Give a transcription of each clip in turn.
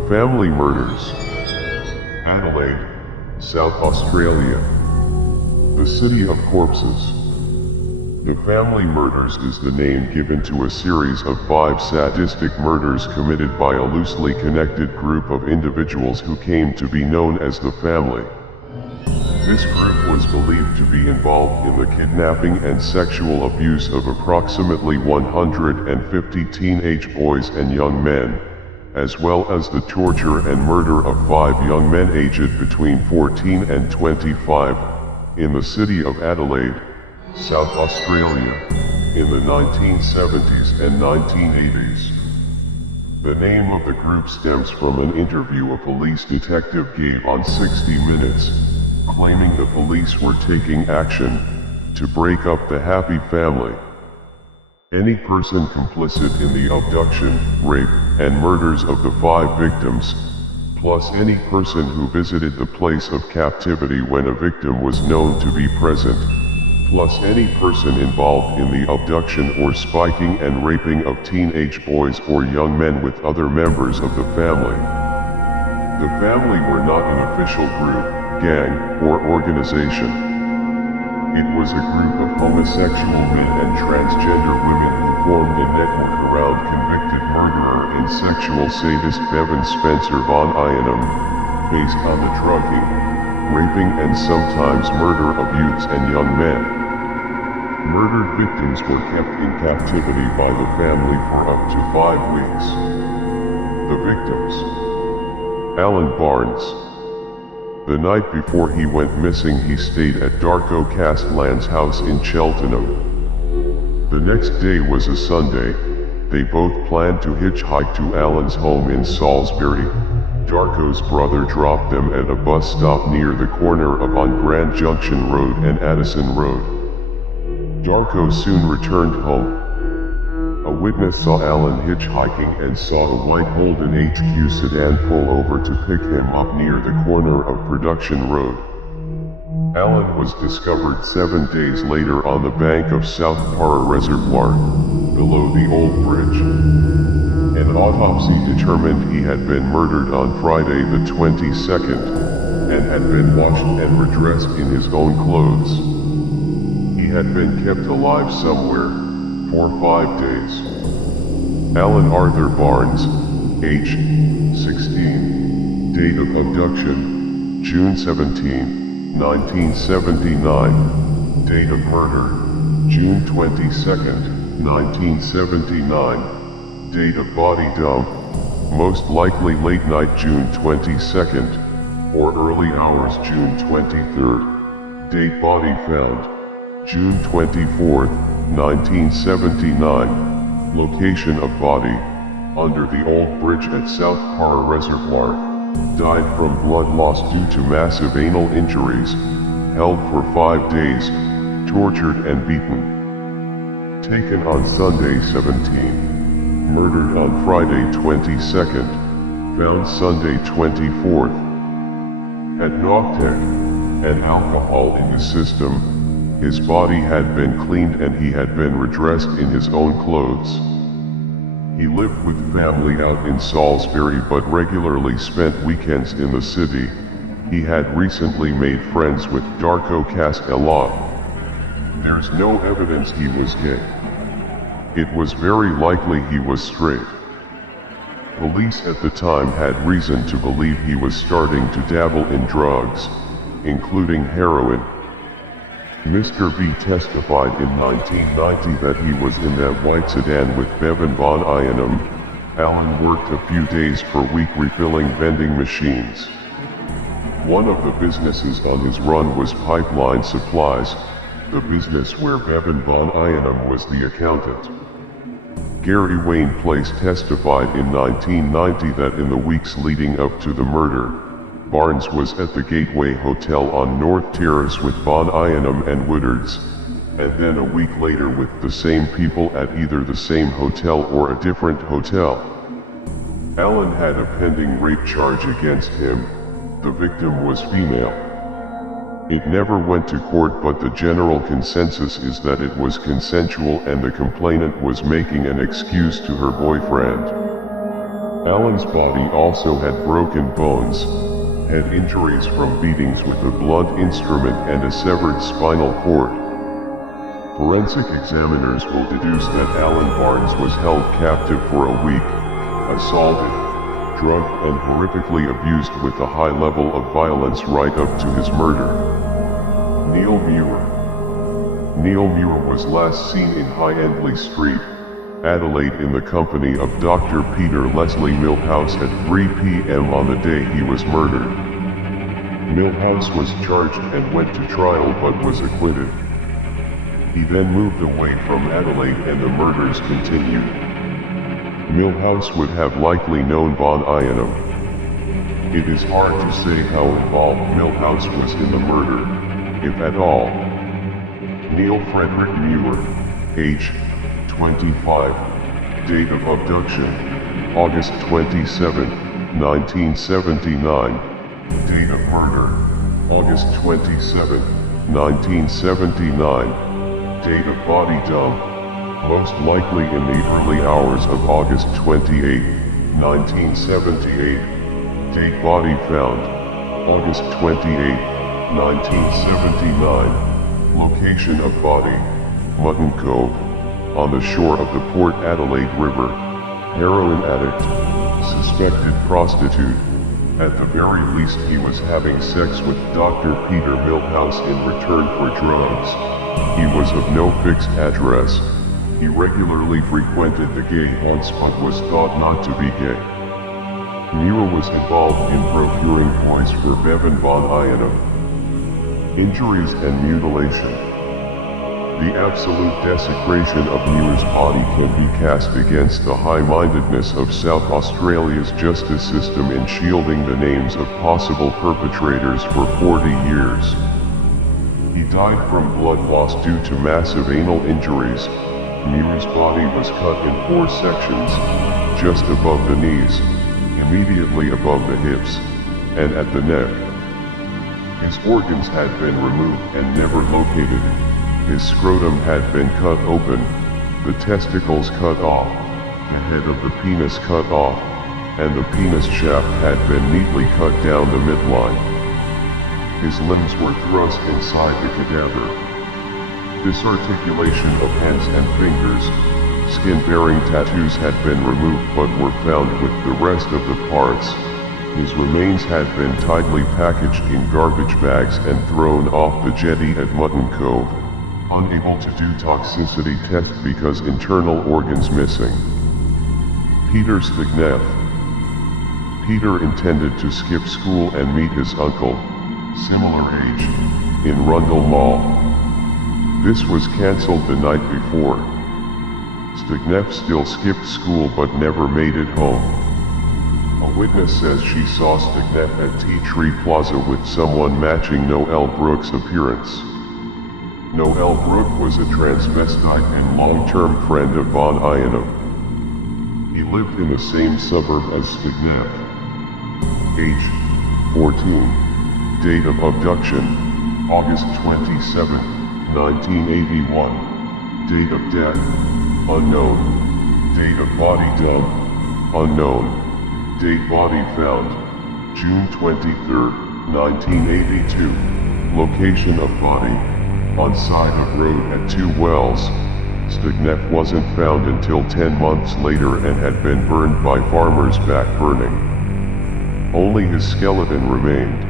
The Family Murders. Adelaide, South Australia. The City of Corpses. The Family Murders is the name given to a series of 5 sadistic murders committed by a loosely connected group of individuals who came to be known as the Family. This group was believed to be involved in the kidnapping and sexual abuse of approximately 150 teenage boys and young men, as well as the torture and murder of 5 young men aged between 14 and 25, in the city of Adelaide, South Australia, in the 1970s and 1980s. The name of the group stems from an interview a police detective gave on 60 Minutes, claiming the police were taking action to break up the happy family. Any person complicit in the abduction, rape, and murders of the 5 victims, plus any person who visited the place of captivity when a victim was known to be present, plus any person involved in the abduction or spiking and raping of teenage boys or young men with other members of the family. The Family were not an official group, gang, or organization. It was a group of homosexual men and transgender women who formed a network around convicted murderer and sexual sadist Bevan Spencer Von Ionum, based on the drugging, raping and sometimes murder of youths and young men. Murdered victims were kept in captivity by the family for up to 5 weeks. The victims: Alan Barnes. The night before he went missing, he stayed at Darko Castlan's house in Cheltenham. The next day was a Sunday. They both planned to hitchhike to Alan's home in Salisbury. Darko's brother dropped them at a bus stop near the corner of On Grand Junction Road and Addison Road. Darko soon returned home. A witness saw Alan hitchhiking and saw a white Holden 8Q sedan pull over to pick him up near the corner of Production Road. Alan was discovered 7 days later on the bank of South Para Reservoir, below the old bridge. An autopsy determined he had been murdered on Friday the 22nd, and had been washed and redressed in his own clothes. He had been kept alive somewhere for 5 days. Alan Arthur Barnes, age 16, date of abduction, June 17, 1979, date of murder, June 22, 1979, date of body dump, most likely late night June 22nd, or early hours June 23rd, date body found, June 24th, 1979, location of body, under the old bridge at South Para Reservoir, died from blood loss due to massive anal injuries, held for 5 days, tortured and beaten. Taken on Sunday 17, murdered on Friday 22nd, found Sunday 24th. Had Noctec and alcohol in the system. His body had been cleaned and he had been redressed in his own clothes. He lived with family out in Salisbury but regularly spent weekends in the city. He had recently made friends with Darko Castlan. There's no evidence he was gay. It was very likely he was straight. Police at the time had reason to believe he was starting to dabble in drugs, including heroin. Mr. B testified in 1990 that he was in that white sedan with Bevan Von Ionum. Alan worked a few days per week refilling vending machines. One of the businesses on his run was Pipeline Supplies, the business where Bevan Von Ionum was the accountant. Gary Wayne Place testified in 1990 that in the weeks leading up to the murder, Barnes was at the Gateway Hotel on North Terrace with Von Ionum and Woodards, and then a week later with the same people at either the same hotel or a different hotel. Alan had a pending rape charge against him. The victim was female. It never went to court, but the general consensus is that it was consensual and the complainant was making an excuse to her boyfriend. Alan's body also had broken bones, head injuries from beatings with a blunt instrument and a severed spinal cord. Forensic examiners will deduce that Alan Barnes was held captive for a week, assaulted, drugged and horrifically abused with a high level of violence right up to his murder. Neil Muir. Neil Muir was last seen in High Endley Street, Adelaide in the company of Dr. Peter Leslie Milhouse at 3 p.m. on the day he was murdered. Milhouse was charged and went to trial but was acquitted. He then moved away from Adelaide and the murders continued. Milhouse would have likely known Von Ianum. It is hard to say how involved Milhouse was in the murder, if at all. Neil Frederick Muir, age 25, date of abduction, August 27, 1979, date of murder, August 27, 1979, date of body dump, most likely in the early hours of August 28, 1978, date body found, August 28, 1979, location of body, Mutton Cove, on the shore of the Port Adelaide River, heroin addict, suspected prostitute, at the very least he was having sex with Dr. Peter Milhouse in return for drugs. He was of no fixed address. He regularly frequented the gay haunts but was thought not to be gay. Muir was involved in procuring toys for Bevan Von Ianum. Injuries and mutilation. The absolute desecration of Muir's body can be cast against the high-mindedness of South Australia's justice system in shielding the names of possible perpetrators for 40 years. He died from blood loss due to massive anal injuries. Muir's body was cut in 4 sections, just above the knees, immediately above the hips, and at the neck. His organs had been removed and never located. His scrotum had been cut open, the testicles cut off, the head of the penis cut off, and the penis shaft had been neatly cut down the midline. His limbs were thrust inside the cadaver. Disarticulation of hands and fingers, skin-bearing tattoos had been removed but were found with the rest of the parts. His remains had been tightly packaged in garbage bags and thrown off the jetty at Mutton Cove, unable to do toxicity test because internal organs missing. Peter Stigneff. Peter intended to skip school and meet his uncle, similar age, in Rundle Mall. This was cancelled the night before. Stigneff still skipped school but never made it home. A witness says she saw Stigneff at Tea Tree Plaza with someone matching Noel Brooks' appearance. Noel Brooke was a transvestite and long-term friend of Von Ianum. He lived in the same suburb as Stigneff. Age 14. Date of abduction, August 27, 1981. Date of death, unknown. Date of body dump, unknown. Date body found, June 23, 1982. Location of body, on side of road at 2 wells. Stigneff wasn't found until 10 months later and had been burned by farmers back burning. Only his skeleton remained.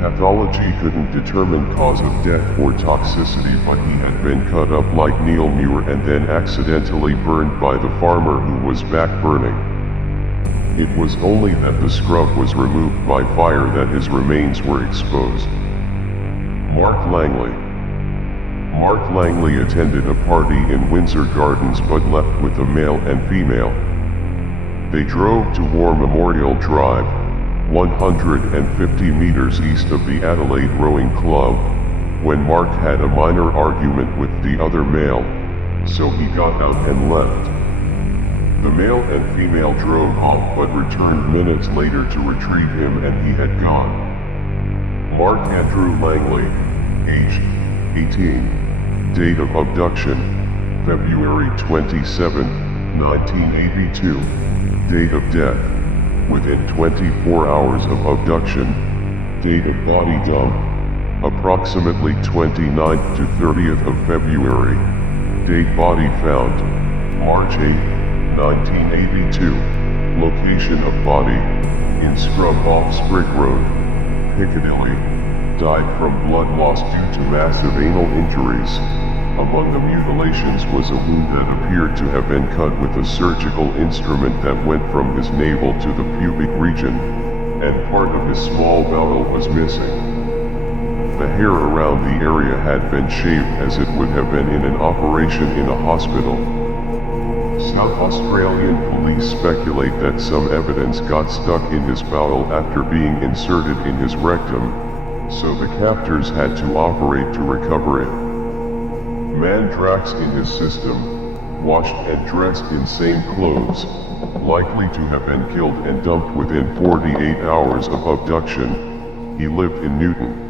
Pathology couldn't determine cause of death or toxicity, but he had been cut up like Neil Muir and then accidentally burned by the farmer who was back burning. It was only that the scrub was removed by fire that his remains were exposed. Mark Langley. Mark Langley attended a party in Windsor Gardens but left with a male and female. They drove to War Memorial Drive, 150 meters east of the Adelaide Rowing Club, when Mark had a minor argument with the other male, so he got out and left. The male and female drove off but returned minutes later to retrieve him and he had gone. Mark Andrew Langley, age 18, date of abduction, February 27, 1982, Date of death: within 24 hours of abduction. Date of body dump: approximately 29th to 30th of February. Date body found: March 8, 1982. Location of body: in scrub off Sprig Road, Piccadilly. Died from blood loss due to massive anal injuries. Among the mutilations was a wound that appeared to have been cut with a surgical instrument that went from his navel to the pubic region, and part of his small bowel was missing. The hair around the area had been shaved as it would have been in an operation in a hospital. South Australian police speculate that some evidence got stuck in his bowel after being inserted in his rectum, so the captors had to operate to recover it. Mandrax in his system, washed and dressed in same clothes, likely to have been killed and dumped within 48 hours of abduction. He lived in Newton.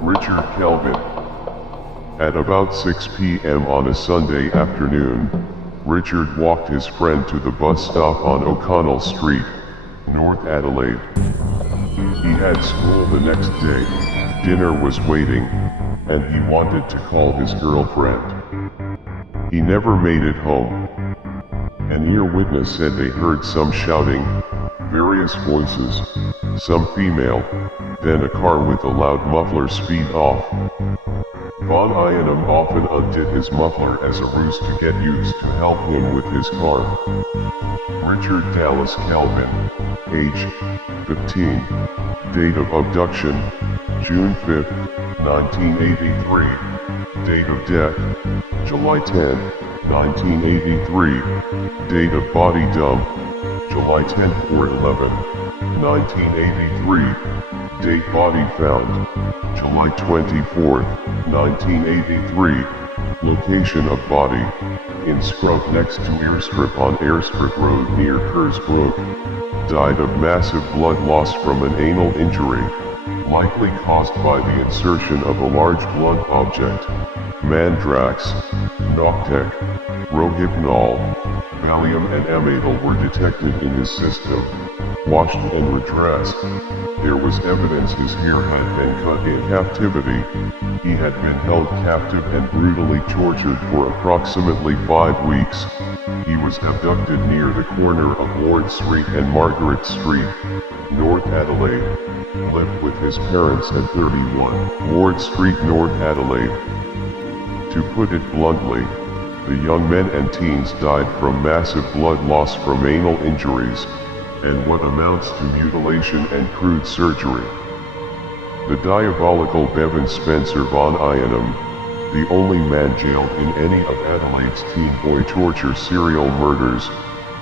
Richard Kelvin. At about 6 p.m. on a Sunday afternoon, Richard walked his friend to the bus stop on O'Connell Street, North Adelaide. He had school the next day, dinner was waiting, and he wanted to call his girlfriend. He never made it home. An ear witness said they heard some shouting, various voices, some female, then a car with a loud muffler speed off. Von Ionum often undid his muffler as a ruse to get used to help him with his car. Richard Dallas Kelvin, age 15, date of abduction, June 5, 1983, date of death, July 10, 1983, date of body dump, July 10 or 11, 1983, date body found, July 24, 1983, location of body, in scrub next to Airstrip on Airstrip Road near Kersbrook, died of massive blood loss from an anal injury, likely caused by the insertion of a large blunt object. Mandrax, Noctec, Rohypnol, Valium and Amytal were detected in his system. Washed and redressed, there was evidence his hair had been cut in captivity. He had been held captive and brutally tortured for approximately 5 weeks. He was abducted near the corner of Ward Street and Margaret Street, North Adelaide. Lived with his parents at 31 Ward Street, North Adelaide. To put it bluntly, the young men and teens died from massive blood loss from anal injuries, and what amounts to mutilation and crude surgery. The diabolical Bevan Spencer von Ionum, the only man jailed in any of Adelaide's teen boy torture serial murders,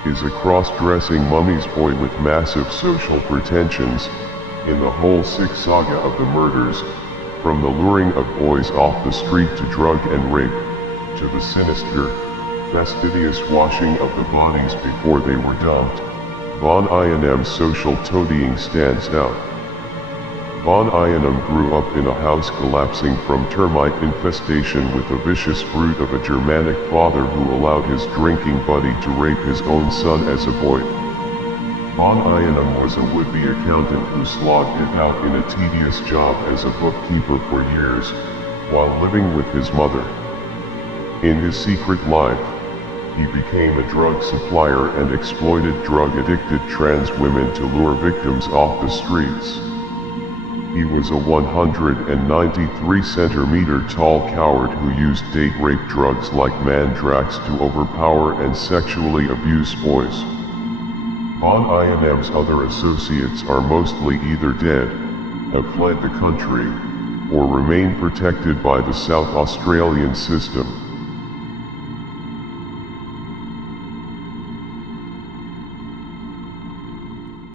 is a cross-dressing mummy's boy with massive social pretensions. In the whole sick saga of the murders, from the luring of boys off the street to drug and rape, to the sinister, fastidious washing of the bodies before they were dumped, von Ionum's social toadying stands out. Von Ionum grew up in a house collapsing from termite infestation with a vicious brute of a Germanic father who allowed his drinking buddy to rape his own son as a boy. Von Ionum was a would-be accountant who slogged it out in a tedious job as a bookkeeper for years, while living with his mother. In his secret life, he became a drug supplier and exploited drug-addicted trans women to lure victims off the streets. He was a 193 centimeter tall coward who used date-rape drugs like Mandrax to overpower and sexually abuse boys. Von Ionum's other associates are mostly either dead, have fled the country, or remain protected by the South Australian system.